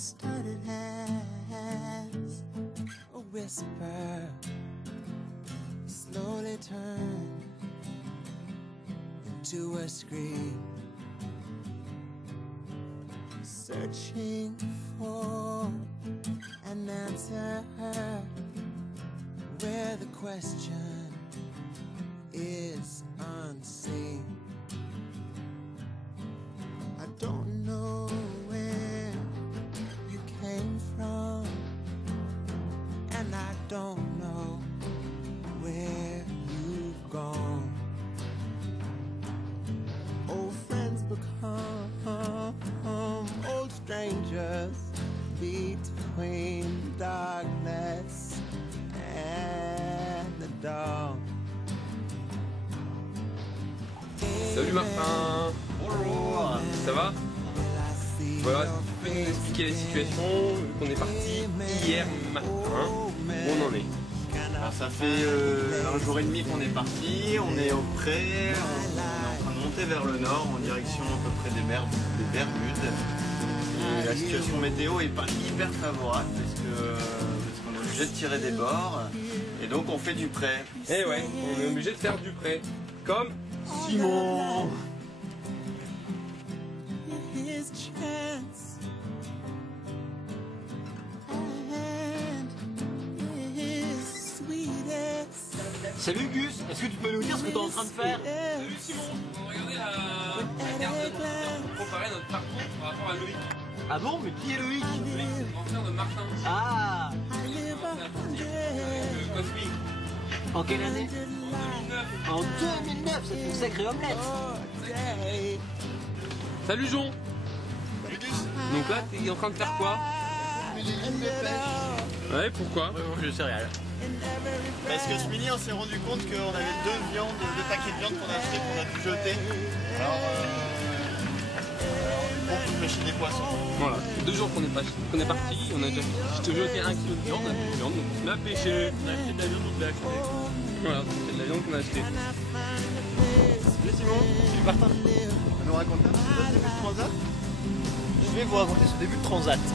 started as a whisper, slowly turned into a scream, searching for an answer where the question is unseen. I don't know where you came from, and I don't know where you've gone. Old friends become old strangers between darkness and the dawn. Salut Martin. Bonjour. Ça va? Voilà, tu peux nous expliquer la situation, vu qu'on est parti hier matin, où on en est? Alors ça fait un jour et demi qu'on est parti, on est au pré, on est en train de monter vers le nord en direction à peu près des Bermudes. Et la situation météo est pas hyper favorable parce qu'on est obligé de tirer des bords et donc on fait du pré. Eh ouais, on est obligé de faire du prêt. Comme Simon. His chance and his sweetest. Salut Gus, est-ce que tu peux nous dire ce que tu es en train de faire? Salut Simon, on va regarder la carte pour comparer notre parcours par rapport à Loïc. Ah bon, mais qui est Loïc? Loïc, c'est le grand frère de Martin. Ah, I live Avec Cosmic. en quelle année? En 2009. En 2009, c'est une sacrée omelette. day. Salut Jon. Donc là, t'es en train de faire quoi? Ouais, pourquoi? Je sais rien. Parce que ce midi on s'est rendu compte qu'on avait deux paquets de viande qu'on a acheté qu'on a dû jeter. Alors beaucoup de pêcher des poissons. Voilà, ça fait 2 jours qu'on est parti, on a déjà jeté 1 kilo de viande, on a plus de viande, donc on se met à pêcher. On a acheté de la viande, on l'a acheté. Voilà, c'est de la viande qu'on a acheté. Salut Simon, tu Martin. Tu nous raconter un petit peu ce début de transat? Je vais vous raconter ce début de transat. Donc,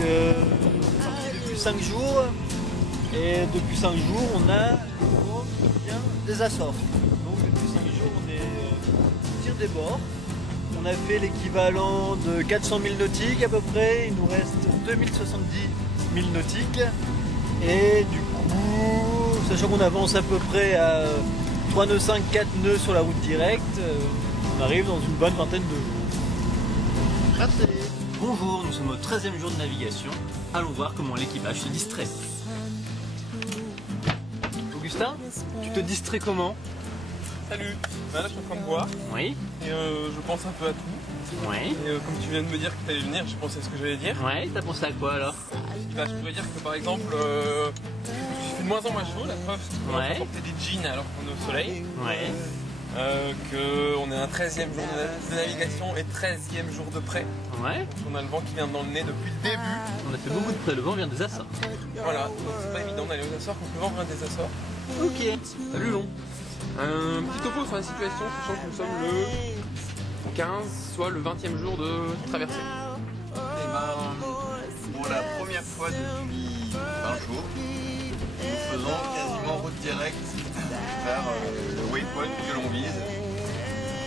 on est parti depuis 5 jours. Et depuis 5 jours, on a le vent qui vient des Açores. Donc, depuis 5 jours, on est au tir des bords. On a fait l'équivalent de 400 000 nautiques à peu près. Il nous reste 2070 000 nautiques. Et du coup, sachant qu'on avance à peu près à 3 nœuds 5, 4 nœuds sur la route directe, on arrive dans une bonne vingtaine de jours. Merci. Bonjour, nous sommes au 13e jour de navigation. Allons voir comment l'équipage se distrait. Augustin, tu te distrais comment? Salut, bah là je suis en train de boire Oui. et je pense un peu à tout. Oui. Et comme tu viens de me dire que tu allais venir, je pensais à ce que j'allais dire. Ouais, t'as pensé à quoi alors? Bah, je pourrais dire que par exemple, il fait de moins en moins chaud, la preuve c'est qu'on Ouais. va porter des jeans alors qu'on est au soleil. Ouais. Qu'on est un 13e jour de navigation et 13e jour de prêt. Ouais. On a le vent qui vient dans le nez depuis le début. On a fait beaucoup de près, le vent vient des Açores. Voilà, donc c'est pas évident d'aller aux Açores quand le vent vient des Açores. Ok. Salut Long. Un petit topo sur la situation, sachant que nous sommes le 15, soit le 20e jour de traversée. Et ben, pour la première fois depuis 20 jours, nous faisons quasiment route directe vers le waypoint que l'on vise.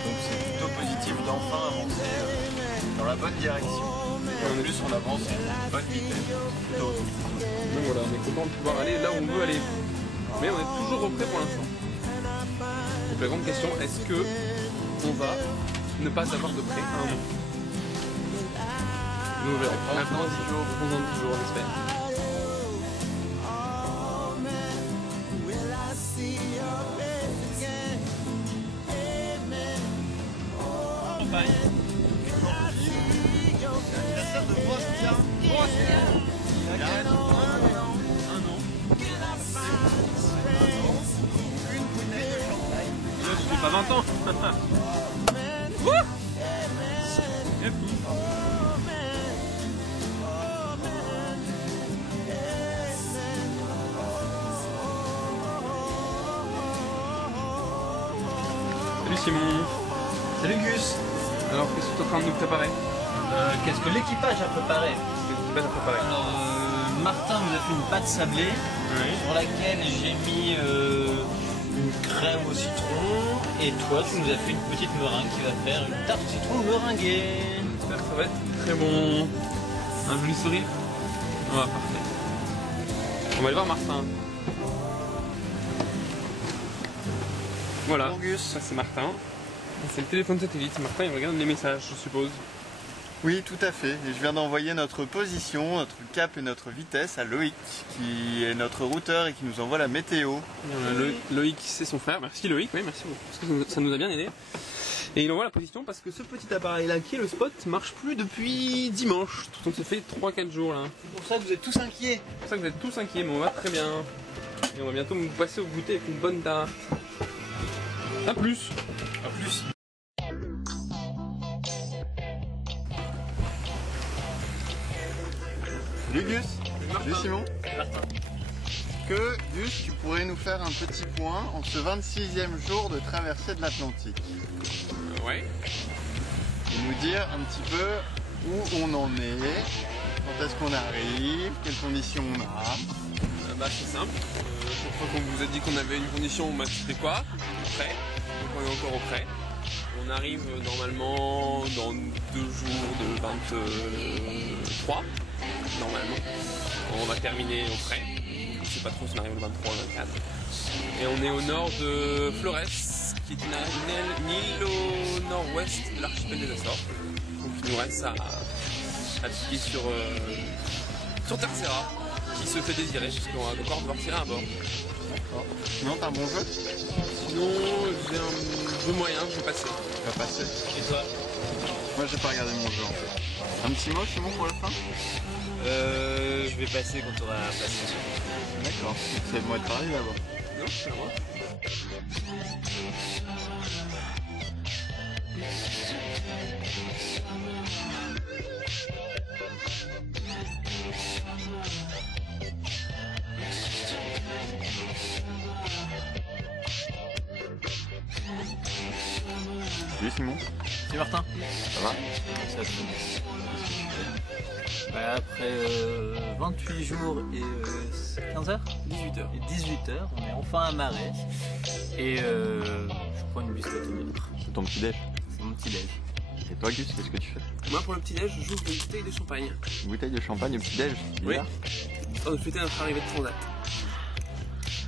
Donc c'est plutôt positif d'enfin avancer dans la bonne direction. Et en plus on avance à une bonne vitesse. C'est plutôt positif. Donc voilà, on est content de pouvoir aller là où on veut aller. Mais on est toujours au prêt pour l'instant. Donc la grande question, est-ce que on va ne pas avoir de prêt à un moment? Nous verrons. Maintenant, 10 jours, pendant 10 jours, on espère. Will I see your face again? Amen. Oh, Bye. I see your face. Anniversaire de Brostia. Il a un an. Une bouteille de champagne. Je fais pas 20 ans. Wouh! Et puis, salut Simon. Salut Gus. Alors qu'est-ce que tu es en train de nous préparer? Qu'est-ce que l'équipage a préparé? Ben, à préparer. Alors, Martin nous a fait une pâte sablée sur laquelle j'ai mis une crème au citron. Et toi, tu nous as fait une petite meringue qui va faire une tarte au citron meringuée. J'espère que ça va être très bon. Un joli sourire. Ouais, parfait. On va aller voir Martin. Voilà, Bon, ça c'est Martin. C'est le téléphone satellite. Martin il regarde les messages, je suppose. Oui, tout à fait. Et je viens d'envoyer notre position, notre cap et notre vitesse à Loïc, qui est notre routeur et qui nous envoie la météo. Et on a Loïc, c'est son frère. Merci Loïc, oui, merci beaucoup. Parce que ça nous a bien aidé. Et il envoie la position parce que ce petit appareil là qui est le spot marche plus depuis dimanche. Donc ça fait 3-4 jours là. C'est pour ça que vous êtes tous inquiets. C'est pour ça que vous êtes tous inquiets, mais on va très bien. Et on va bientôt vous passer au goûter avec une bonne tarte. A plus. À plus. Salut Gus. Salut Simon. Que Gus, tu pourrais nous faire un petit point en ce 26e jour de traversée de l'Atlantique Ouais. et nous dire un petit peu où on en est, quand est-ce qu'on arrive, quelles conditions on a. Bah c'est simple. Chaque fois qu'on vous a dit qu'on avait une condition, bah c'était quoi? Prêt. Donc on est encore au prêt. On arrive normalement dans 2 jours de 23. Normalement. On va terminer au prêt. Je sais pas trop si on arrive le 23 ou le 24. Et on est au nord de Flores, qui est une île au nord-ouest de l'archipel des Açores. Donc il nous reste à piquer sur Tercera, qui se fait désirer, puisqu'on va encore devoir tirer à bord. Sinon, t'as un bon jeu? Sinon, j'ai un jeu moyen, je vais passer. Tu vas passer. Et toi? Moi, j'ai pas regardé mon jeu en fait. Un petit mot, Simon, pour la fin? Je vais passer quand tu auras passé. D'accord. C'est le mois de parler d'abord. Non, c'est à moi. Salut Simon. C'est Martin. Ça va? Ça va. Bah, après 28 jours et 15 heures 18 h. et 18 heures, on est enfin à Marais. Et je prends une biscotte au mètre. C'est ton petit déj. C'est mon petit déj. Et toi Gus, qu'est-ce que tu fais? Moi, pour le petit-déj, je joue une bouteille de champagne. Une bouteille de champagne au petit déj? Oui. On a fêté notre arrivée de Transat.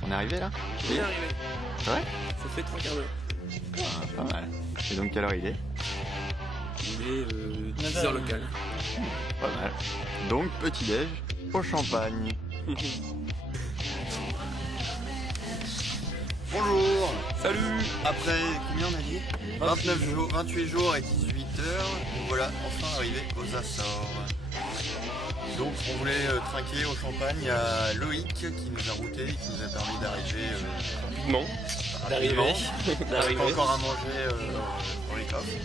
On est arrivé là? On est arrivé. Ouais. Ça fait 3 quarts d'heure. Ah, pas mal. Et donc quelle heure il est? Il est 10 h local. Pas mal. Donc petit déj au champagne. Bonjour. Salut. Après combien on a dit? 29 jours, 28 jours et 18 heures. Nous voilà enfin arrivés aux Açores. Donc on voulait trinquer au champagne. Il y a Loïc qui nous a routé et qui nous a permis d'arriver Non. rapidement. On n'a pas encore à manger dans les coffres.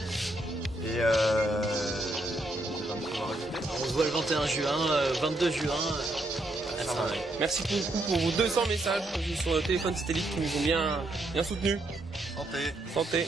Et On se voit le 21 juin, 22 juin à Saint-Marin. Merci beaucoup pour vos 200 messages sur le téléphone satellite qui nous ont bien soutenus. santé. Santé.